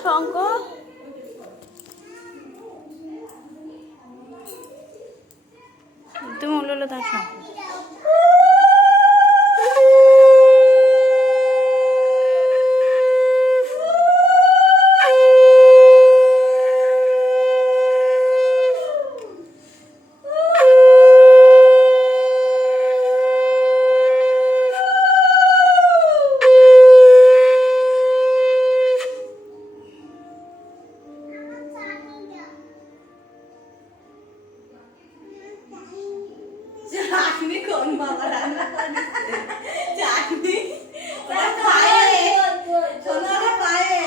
শঙ্খ। তুমি উল্লো তার শঙ্খ। চাটনি কোন বাবা রান্না করেছে? চাটনি ওরা পায়ে সোনারা পায়ে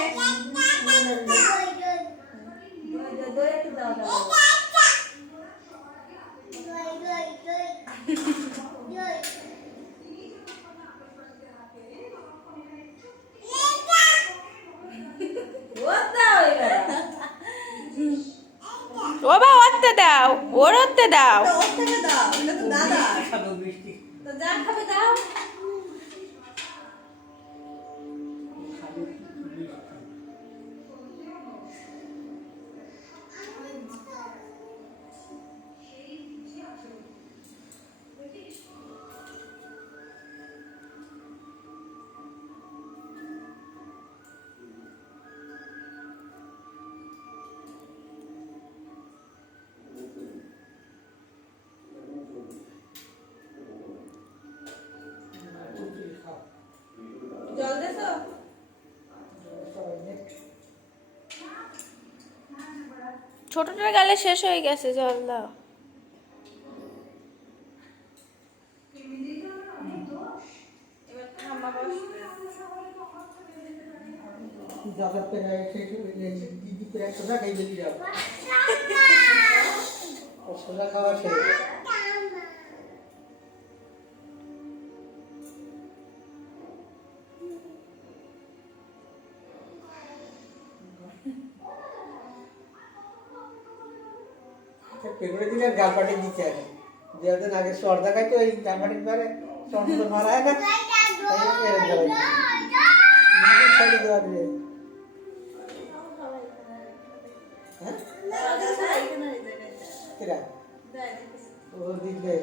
দই একটু দাও দাও। ও বা ওরতে দাও, ওর ওরতে দাও। ওর থেকে দাও, এটা তো দাদা। তো যা খাবে দাও। জল দেছো? ছোটটার গালে শেষ হয়ে গেছে, জল দাও। এবার ঠাম্মা বসবে। ज़्यादा पे है दीदी पे सोजा कहीं भी जाओ और सोजा खावा चाहिए पेपरे दिन गाल पाटी दीचे है जो दिन आगे स्वर्दा का तो ये गाल पाटी बारे स्वर्दा तो मारा है ना नहीं साड़ी दो आदमी किरा वो दिख गए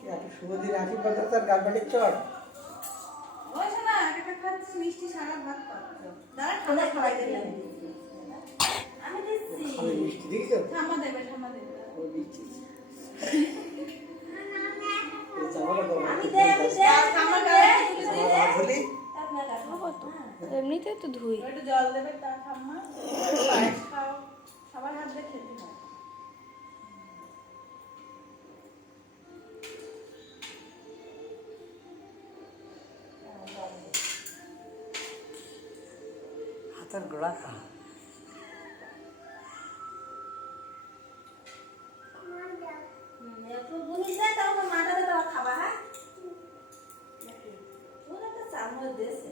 क्या तो शुभ दिन आशी पड़ता सर गाल पाटी चढ़ ওই শোনা, একটা খাচ্ছি মিষ্টি সারা ভাত খাচ্ছো। দাঁড়া খাবার খাওয়াই দিলাম। আমি দিচ্ছি। আমি মিষ্টি দেখছো ঠাম্মা দেবে, ঠাম্মা দেবে। ও দিচ্ছি এই জামাটা দাও আমি দে, ঠাম্মা গায়ে তুলে দে। আমার বলি খাবো তো, এমনিতে তো ধুই। একটু জল দেবে তার ঠাম্মা। পায়েস খাও। সবার হাত দিয়ে খেতে হয়। हाथर गोड़ा खा একটু বুনিস দে, তাও তো মাথাতে দাও খাবা, হ্যাঁ? ওরা তো চামচ দিয়েছে।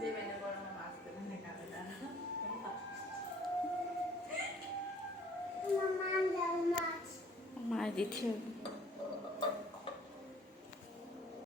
দেবে না, বড় মাছ দেবে না, খাবে না। মাছ দিচ্ছি।